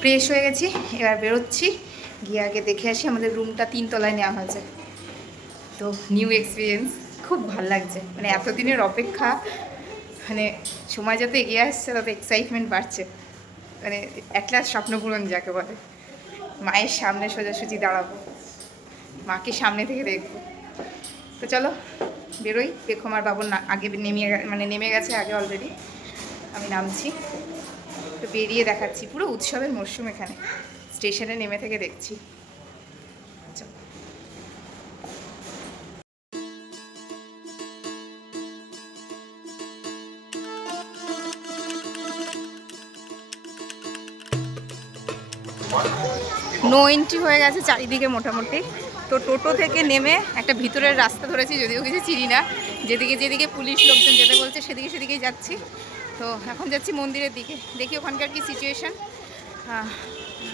Fresh হয়ে গেছি, এবার বেরোচ্ছি। গিয়ে আগে দেখে আসি, আমাদের রুমটা 3 তলায় নেওয়া হয়েছে। তো নিউ এক্সপিরিয়েন্স, খুব ভাল লাগছে। মানে এতদিনের অপেক্ষা, মানে সময় যত এগিয়ে আসছে তত এক্সাইটমেন্ট বাড়ছে। মানে এক লাস্ট স্বপ্নপূরণ যাকে বলে। মায়ের সামনে সোজাসুজি দাঁড়াবো, মাকে সামনে থেকে দেখবো। তো চলো বেরোই। পেখম আর বাবুর আগে নেমে গেছে আগে অলরেডি, আমি নামছি। তো বেরিয়ে দেখাচ্ছি, পুরো উৎসবের মরশুম এখানে। স্টেশনে নেমে থেকে দেখছি। নো এন্ট্রি হয়ে গেছে চারিদিকে মোটামুটি। তো টোটো থেকে নেমে একটা ভিতরের রাস্তা ধরেছি, যদিও কিছু চিনি না। যেদিকে যেদিকে পুলিশ লোকজন যেতে বলছে সেদিকেই যাচ্ছি। তো এখন যাচ্ছি মন্দিরের দিকে, দেখি ওখানকার কি সিচুয়েশান।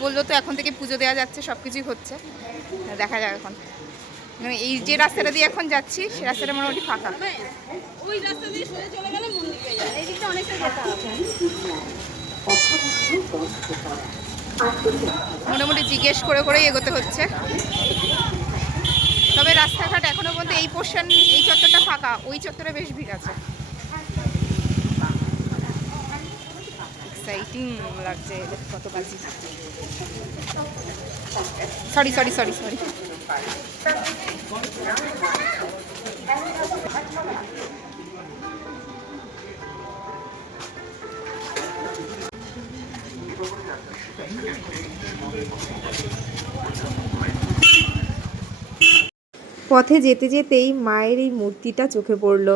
বললো তো এখন থেকে পুজো দেওয়া যাচ্ছে, সব কিছুই হচ্ছে, দেখা যাক এখন। এই যে রাস্তাটা দিয়ে এখন যাচ্ছি সে রাস্তাটা মোটামুটি ফাঁকা। ওই রাস্তা দিয়ে সোজা চলে গেলে মন্দির পেয়ে যায়, এই দিকটা অনেকটা যেতে হবে। মোটামুটি জিজ্ঞেস করেই এগোতে হচ্ছে। তবে রাস্তাঘাট এখনো পর্যন্ত এই পোর্শন, এই চত্বরটা ফাঁকা, ওই চত্বরে বেশ ভিড় আছে। এক্সাইটিং লাগছে, কত বাজি। সরি। পথে যেতে যেতেই মায়ের এই মূর্তিটা চোখে পড়ল।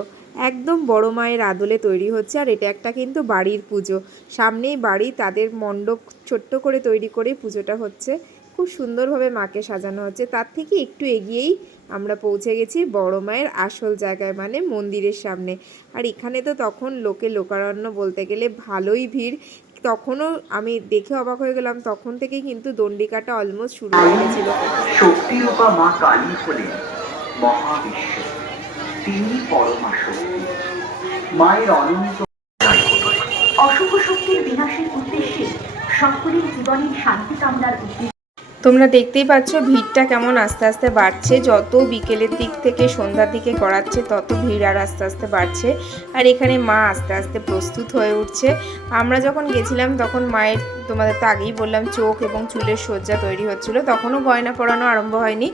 একদম বড় মায়ের আদলে তৈরি হচ্ছে, আর এটা একটা কিন্তু বাড়ির পুজো। সামনেই বাড়ি, তাদের মণ্ডপ ছোট্ট করে তৈরি করে পুজোটা হচ্ছে। খুব সুন্দরভাবে মাকে সাজানো হচ্ছে। তার থেকে একটু এগিয়েই আমরা পৌঁছে গেছি বড় মায়ের আসল জায়গায়, মানে মন্দিরের সামনে। আর এখানে তো তখন লোকারণ্য বলতে গেলে ভালোই ভিড়। তখনও আমি দেখে অবাক হয়ে গেলাম, তখন থেকেই কিন্তু দণ্ডিকাটা অলমোস্ট শুরু হয়ে গেছিল। শক্তিরূপা মা কালী হলেন মহাবিশ্ব, তিনি পরমা শক্তি। মায়ের অনন্ত অশুভ শক্তির বিনাশের উদ্দেশ্যে সকলের জীবনের শান্তি কামনার উদ্দেশ্যে তোমরা দেখতেই পাচ্ছ ভিড়টা কেমন আস্তে আস্তে বাড়ছে। যত বিকেলের দিক থেকে সন্ধ্যার দিকে গড়াচ্ছে তত ভিড় আর আস্তে আস্তে বাড়ছে। আর এখানে মা আস্তে আস্তে প্রস্তুত হয়ে উঠছে। আমরা যখন গেছিলাম তখন মায়ের, তোমাদের তো আগেই বললাম, চোখ এবং চুলের সজ্জা তৈরি হচ্ছিল। তখনও গয়না পরানো আরম্ভ হয়নি,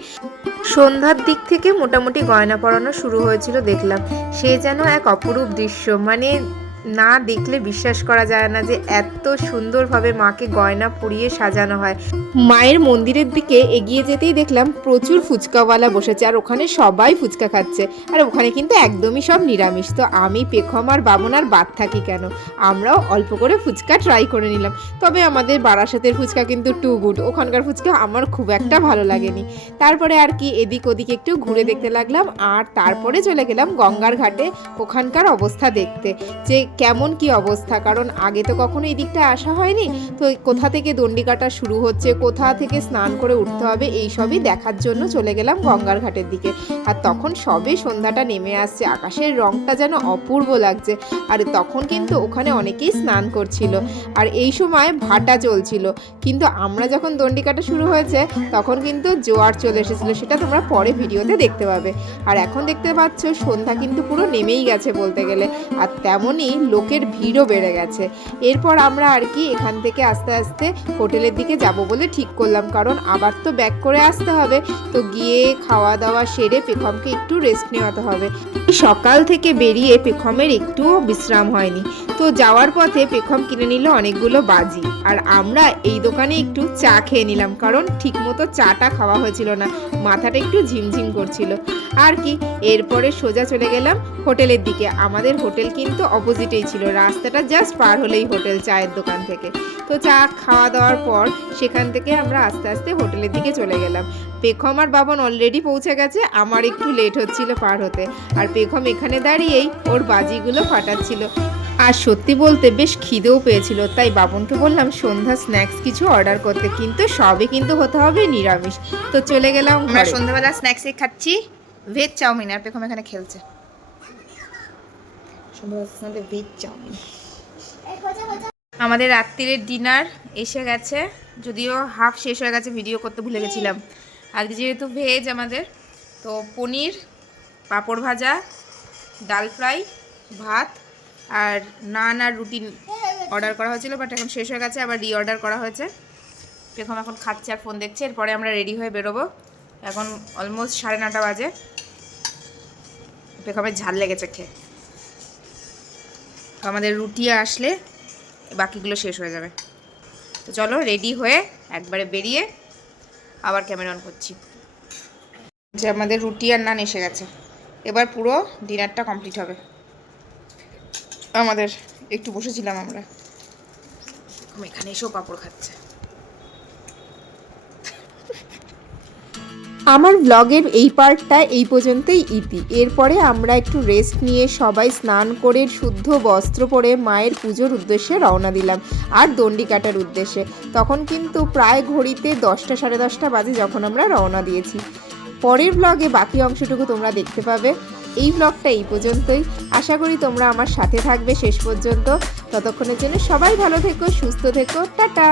সন্ধ্যার দিক থেকে মোটামুটি গয়না পরানো শুরু হয়েছিল দেখলাম। সে যেন এক অপরূপ দৃশ্য, মানে না দেখলে বিশ্বাস করা যায় না যে এত সুন্দরভাবে মাকে গয়না পরিয়ে সাজানো হয়। মায়ের মন্দিরের দিকে এগিয়ে যেতেই দেখলাম প্রচুর ফুচকাওয়ালা বসেছে, আর ওখানে সবাই ফুচকা খাচ্ছে। আর ওখানে কিন্তু একদমই সব নিরামিষ। তো আমি, পেখম আর বাবন আর বাদ থাকি কেন, আমরাও অল্প করে ফুচকা ট্রাই করে নিলাম। তবে আমাদের বারাসাতের ফুচকা কিন্তু টু গুড, ওখানকার ফুচকা আমার খুব একটা ভালো লাগেনি। তারপরে আর কি এদিক ওদিক একটু ঘুরে দেখতে লাগলাম, আর তারপরে চলে গেলাম গঙ্গার ঘাটে ওখানকার অবস্থা দেখতে, যে কেমন কি অবস্থা। কারণ আগে তো কখনো এই দিকটা আসা হয়নি। তো কোথা থেকে দণ্ডিকাটা শুরু হচ্ছে, কোথা থেকে স্নান করে উঠতে হবে, এই সবই দেখার জন্য চলে গেলাম গঙ্গার ঘাটের দিকে। আর তখন সবে সন্ধ্যাটা নেমে আসছে, আকাশের রংটা যেন অপূর্ব লাগছে। আর তখন কিন্তু ওখানে অনেকেই স্নান করছিল, আর এই সময় ভাটা চলছিল। কিন্তু আমরা যখন দণ্ডিকাটা শুরু হয়েছে তখন কিন্তু জোয়ার চলে এসেছিলো, সেটা তোমরা পরে ভিডিওতে দেখতে পাবে। আর এখন দেখতে পাচ্ছ সন্ধ্যা কিন্তু পুরো নেমেই গেছে বলতে গেলে, আর তেমনই লোকের ভিড়ও বেড়ে গেছে। এরপর আমরা আর কি এখান থেকে আস্তে আস্তে হোটেলের দিকে যাব বলে ঠিক করলাম, কারণ আবার তো ব্যাক করে আসতে হবে। তো গিয়ে খাওয়া দাওয়া সেরে পেখমকে একটু রেস্ট নেওয়াতে হবে। সকাল থেকে বেরিয়ে পেখমের একটুও বিশ্রাম হয়নি। তো যাওয়ার পথে পেখম কিনে নিল অনেকগুলো বাজি, আর আমরা এই দোকানে একটু চা খেয়ে নিলাম, কারণ ঠিকমতো চাটা খাওয়া হয়েছিল না, মাথাটা একটু ঝিমঝিম করছিল আর কি। এরপরে সোজা চলে গেলাম হোটেলের দিকে। আমাদের হোটেল কিন্তু অপোজিটেই ছিল, রাস্তাটা জাস্ট পার হলেই হোটেল চায়ের দোকান থেকে। তো চা খাওয়া দাওয়ার পর সেখান থেকে আমরা আস্তে আস্তে হোটেলের দিকে চলে গেলাম। পেখম আর বাবন অলরেডি পৌঁছে গেছে, আমার একটু লেট হচ্ছিল পার হতে। আর পেখম এখানে দাঁড়িয়েই ওর বাজিগুলো ফাটাচ্ছিল। আর সত্যি বলতে বেশ খিদেও পেয়েছিল, তাই বাবনকে বললাম সন্ধ্যা স্ন্যাক্স কিছু অর্ডার করতে, কিন্তু সবই কিন্তু হতে হবে নিরামিষ। তো চলে গেলাম। আমরা সন্ধ্যাবেলা স্ন্যাক্সে খাচ্ছি ভেজ চাউমিন, আর পেখম এখানে খেলছে। সন্ধ্যাবেলা ভেজ চাউমিন। আমাদের রাত্রিরের ডিনার এসে গেছে, যদিও হাফ শেষ হয়ে গেছে, ভিডিও করতে ভুলে গেছিলাম। আজকে যেহেতু ভেজ আমাদের, তো পনির, পাঁপড় ভাজা, ডাল ফ্রাই, ভাত আর নান আর রুটি অর্ডার করা হয়েছিল, বাট এখন শেষ হয়ে গেছে, আবার রিঅর্ডার করা হয়েছে। এখন খাচ্ছে আর ফোন দেখছে। এরপরে আমরা রেডি হয়ে বেরোবো। এখন অলমোস্ট 9:30 বাজে। পেখমের ঝাল লেগেছে খেয়ে। আমাদের রুটি আসলে বাকিগুলো শেষ হয়ে যাবে। তো চলো রেডি হয়ে একবারে বেরিয়ে আবার ক্যামেরা অন করছি। যে আমাদের রুটি আর নান এসে গেছে, এবার পুরো ডিনারটা কমপ্লিট হবে আমাদের। একটু বসেছিলাম আমরা, এখানে এসেও পাঁপড় খাচ্ছে। আমার ব্লগের এই পার্টটা এই পর্যন্তই ইতি। এরপরে আমরা একটু রেস্ট নিয়ে সবাই স্নান করে শুদ্ধ বস্ত্র পরে মায়ের পুজোর উদ্দেশ্যে রওনা দিলাম, আর দণ্ডি কাটার উদ্দেশ্যে। তখন কিন্তু প্রায় ঘড়িতে 10টা সাড়ে 10টা বাজে যখন আমরা রওনা দিয়েছি। পরের ব্লগে বাকি অংশটুকু তোমরা দেখতে পাবে। এই ব্লগটা এই পর্যন্তই। আশা করি তোমরা আমার সাথে থাকবে শেষ পর্যন্ত। ততক্ষণের জন্য সবাই ভালো থেকো, সুস্থ থেকো, টাটা।